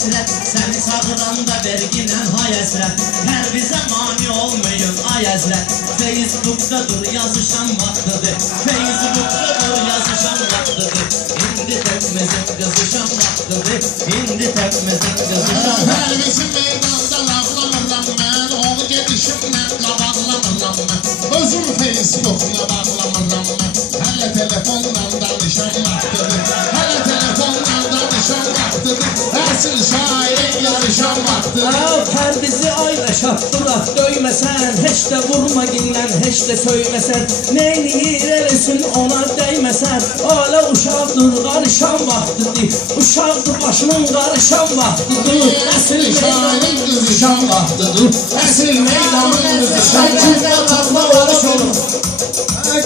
həsrət, səni çağıranda verginən hay əsrət. Pərvizə mani olmayın ay əzrət. Facebook'dadır yazışan vaxtıdır, Facebook'dadır yazışan vaxtıdır. İndi təkmizin qızışan vaxtıdır, indi təkmizin qızışan vaxtıdır. Pərvizin meydanda lağlamıram mən, onu gedişimlə qabaqlamıram mən. Özüm Facebook'una bağlamıram mən, hələ telefonla danışan vaxtıdır, hələ telefonla danışan vaxtıdır. Əsl şairin yarışan vaxtıdır. Pərvizi ayla şapdıraq döyməsən, heç də vurma ginlən, heç də söyməsən. Neyniyir eləsin ona dəyməsən, alə uşaqdır qarışan vaxtıdır, uşaqdır başının qarışan vaxtıdır. Əsl şairin qızışan vaxtıdır, əsl meydanın qızışan vaxtıdır.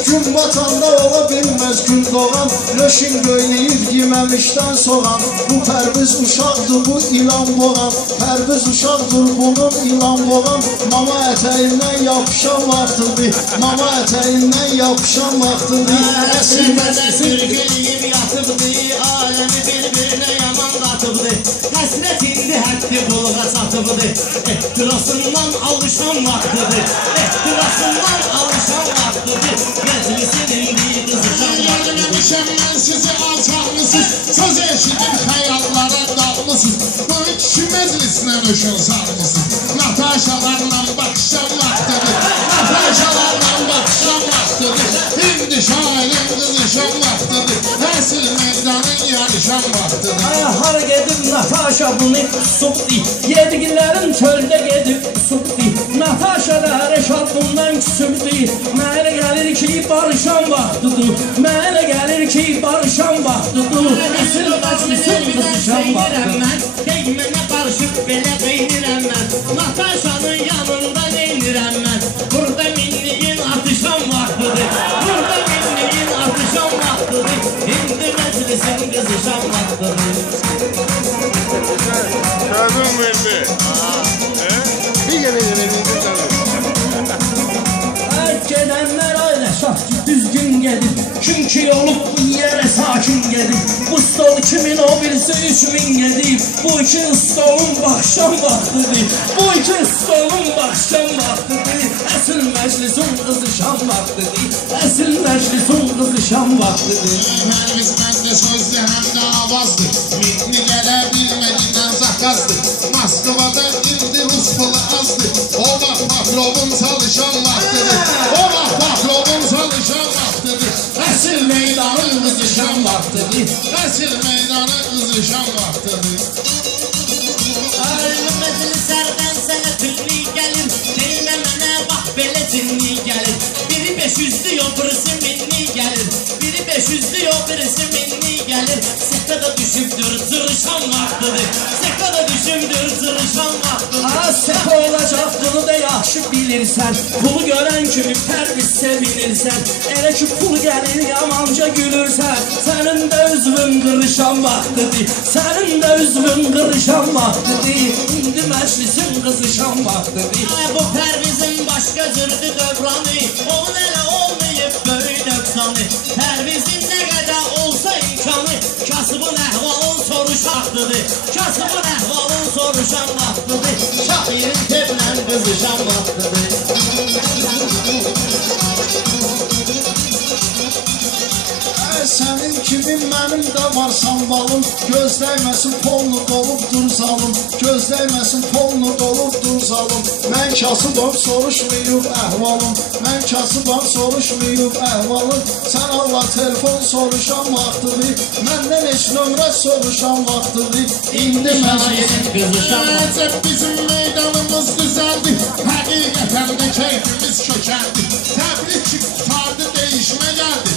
Gün batanda ola bilməz gün doğan, Röşin göynəyir yeməmişdən soğan. Bu Pərviz uşaqdır, bu ilan boğan, Pərviz uşaqdır, bunun ilan boğan. Mama ətəyindən yapışan vaxtıdır, mama ətəyindən yapışan vaxtıdır. Əsl məclisin gülüyüb yatıbdır, aləmi bir-birinə yaman qatıbdır. Həsrət indi həddi buluğa çatıbdır, ehtirasından alışan vaxtıdır, ehtirasından alışan vaxtıdır. Məclisin indi qızışan vaxtıdır. Gəlməmişəm mən sizi alçaqlısınız, söz eşidib xəyallara dalmısınız. Bu iki məclisinə nöşün sarmısınız, Nataşalarla baxışan vaxtıdır, Nataşalarla baxışan vaxtıdır. İndi şairin qızışan vaxtıdır, əsl meydanın yarışan vaxtıdır. Hara gedib Nataşa bunu kusubdi, yedigilərim çöldə gedib kusubdi. Nataşa da Rəşad bundan küsübdi. Mənə gəlir ki barışan vaxtıdır, mənə gəlir ki barışan vaxtıdır. Əsl məclisin qızışan vaxtıdır. Deyimənə barışıb belə qeynirəm mən, Nataşanın yanında neynirəm mən. Burada minliyin atışan vaxtıdır, burada minliyin atışan vaxtıdır. İndi məclisin qızışan vaxtıdır. Sözüm verdi. Bir kere Gedənlər ayla şahki düzgün gedib, kim ki olub bu yerə sakin gedib. Bu stol 2000, o birisi 3000 gedib. Bu iki stolun baxışan vaxtıdır, bu iki stolun baxışan vaxtıdır. Əsl məclisin qızışan vaxtıdır, əsl məclisin qızışan vaxtıdır. Pərviz məndə sözdür, həm də avazdır, mitni gələ bilmədindən zakazdır. Moskvada indi rus pulu azdır, o vaxt Pakrovun çalışan vaxtıdır, o vaxt Pakrovun çalışan vaxtıdır. Əsl meydanın qızışan vaxtıdır, əsl meydanın qızışan vaxtıdır. Ayrı məclislərdən sənə tülli gəlir, neymə mənə bax belə cinni gəlir. Biri 500'lü o birisi minni gəlir, biri 500'lü o birisi minni gəlir. Səhvə də düşübdür zırışan vaxtıdır, səhvə də düşübdür zırışan vaxtıdır. Səhvə olacaqdığını da yaxşı bilirsən, pulu görən kimi Pərviz sevinirsən. Elə ki pul gəlir yamanca gülürsən, sənin də üzvün qırışan vaxtıdır, sənin də üzvün qırışan vaxtıdır. İndi məclisin qızışan vaxtıdır. Bu Pərvizin başqa cürdü dövranı, onun elə olmayıb böyük nöqsanı. Pərvizin nə qədər olsa imkanı, kasıbın əhvalın soruşaqdıdır, kasıbın əhvalın soruşan vaxtıdır. Şairin teplə qızışan vaxtıdır. Sənin kimin mənim də var sambalım, gözləyməsin polnu dolub dur zalım, gözləyməsin polnu dolub dur zalım. Mən kasıbam soruşmayıb əhvalım, mən kasıbam soruşmayıb əhvalım. Sən Allah telefon soruşan vaxtıdır, məndən heç nömrə soruşan vaxtıdır. İndi Şairin qızışan vaxtıdır. Bizim meydanımız düzəldi, həqiqətən də keyfimiz kökəldi. Təbrik ki qutardı, değişmə gəldi,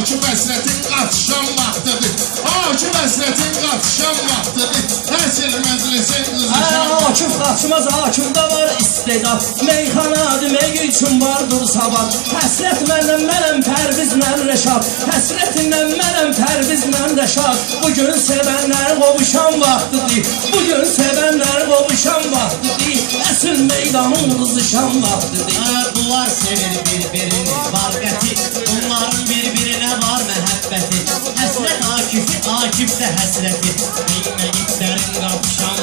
Akif həsrətin qatışan vaxtıdır, Akif həsrətin qatışan vaxtıdır. Əsl məclisin qızışan vaxtıdır. Akif qaçmaz, Akifdə var istedad, meyxana demək üçün vardır sabah. Həsrət məndən, mənəm Pərviz, mən Rəşad, həsrətindən mənəm Pərviz, mən Rəşad. Bugün sevənlər qovuşan vaxtıdır, bugün sevənlər qovuşan vaxtıdır. Əsl meydanın qızışan vaxtıdır. Bunlar sevir bir-birini, var qəti, bunların bir-birinə var məhəbbəti. Həsrət Akifi, Akif də həsrəti, neymə itlərin qapışan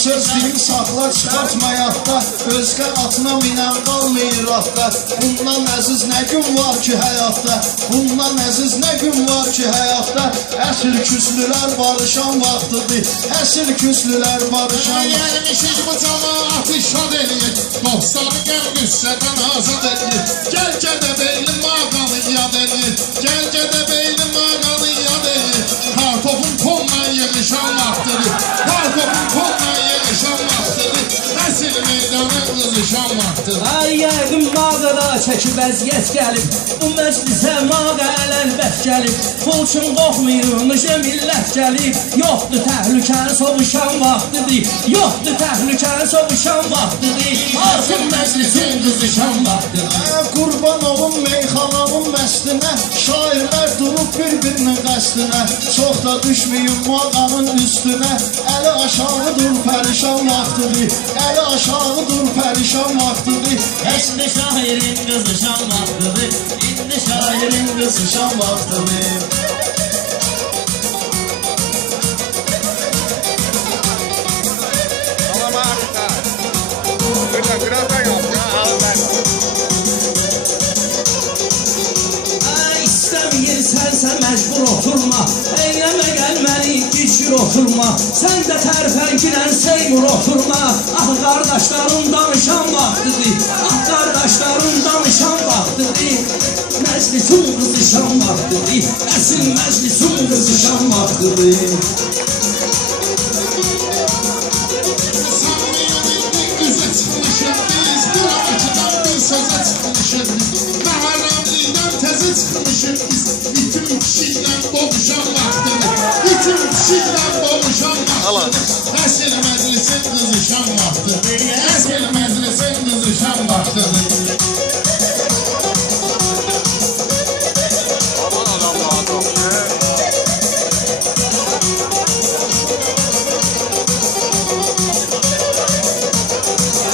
söz dilim saxlar çıxartmayaqda, özgə atına minən qalmayır atda. Bundan əziz nə gün var ki həyatda, bundan əziz nə gün var ki həyatda. Əsl küslülər barışan vaxtıdır, əsl küslülər barışan vaxtıdır. Gəlmişik bu cəmaatı şad eləyir, dostları qəm qüssədən azad eləyir. Gəl gədə beylim mağanı yad eləyir, gəl gədə beylim mağanı yad eləyir. Kartofun tonla yemişan vaxtıdır, kartofun tonla yemişan vaxtıdır. Əsl meydanı qızışan vaxtıdır. Ay yəqin mağara çəkib əziyyət gəlib, bu məclisə mağələn bəs gəlib. Pulçun qoxmayırmış millət gəlib, yoxdur təhlükəni sovuşan vaxtıdır, yoxdur təhlükəni sovuşan vaxtıdır. Artıq məclisin qızışan vaxtıdır. Qurban olun meyxananın məstinə, şairlər durub bir-birinin qəstinə. Çox da düşməyim mağanın üstünə, əli aşağıdır pərişan vaxtıdır, əli aşağıdır pərişan vaxtıdır. Eşli şairin qızışan vaxtıdır, indi şairin qızışan vaxtıdır. Salama akta. Birazdan yap ya. Al ben. İstəmirsənsə məcbur oturma, eyləmə gəlməni gicgir oturma. Sən də tərfəngilən Seymur oturma. Ah qardaşlarım danışan vaxtıdır, ah qardaşlarım danışan vaxtıdır. Məclisin qızışan vaxtıdır, əsl məclisin qızışan vaxtıdır. Samimiyyənin üzə çıxmışıq biz, Qurabakıdan bir sözə çıxmışıq biz. Məharramlıqdan təzə çıxmışıq biz, bütün kişiklə boğuşan vaxtıdır, bütün kişiklə boğuşan vaxtıdır. Əsl məclisin qızışan vaxtıdır, əsl məclisin qızışan vaxtıdır. Aman adam lazım.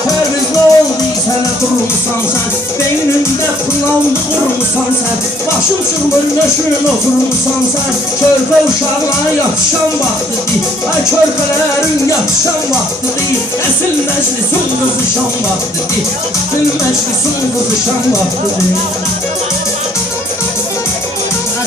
Pərviz nə oldu sənə durmuşsan sən, beynində planlı qurmuşsan sən. Başım çıxmır nöşün oturmuşsan sən, körpə uşaqlara yatışan vaxtıdır, ay körpələrin yatışan vaxtıdır. Əsl məclisin qızışan vaxtıdır, əsl məclisin qızışan vaxtıdır.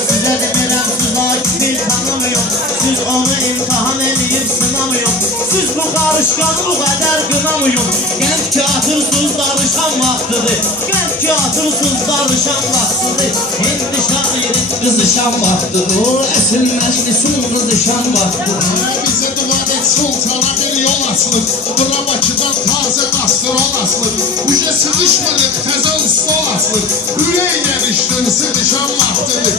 Sizə demirəm, siz Akif'i tanımıyor, siz onu imtihan edib sınamıyor. Siz bu qarışqanı bu qədər qınamıyor. Gənd ki atırsız darışan vaxtıdır, gənd ki atırsız darışan vaxtıdır. İndi şairin qızışan vaxtıdır, o əsl məclisin qızışan vaxtıdır. Bizə duvar et sultana bir yol açılır, Qurabakıdan tazə qastron açılır. Ücə sıdışmırıq, təzə ıstol açılır, ürək gəlişdir, sıdışan vaxtıdır.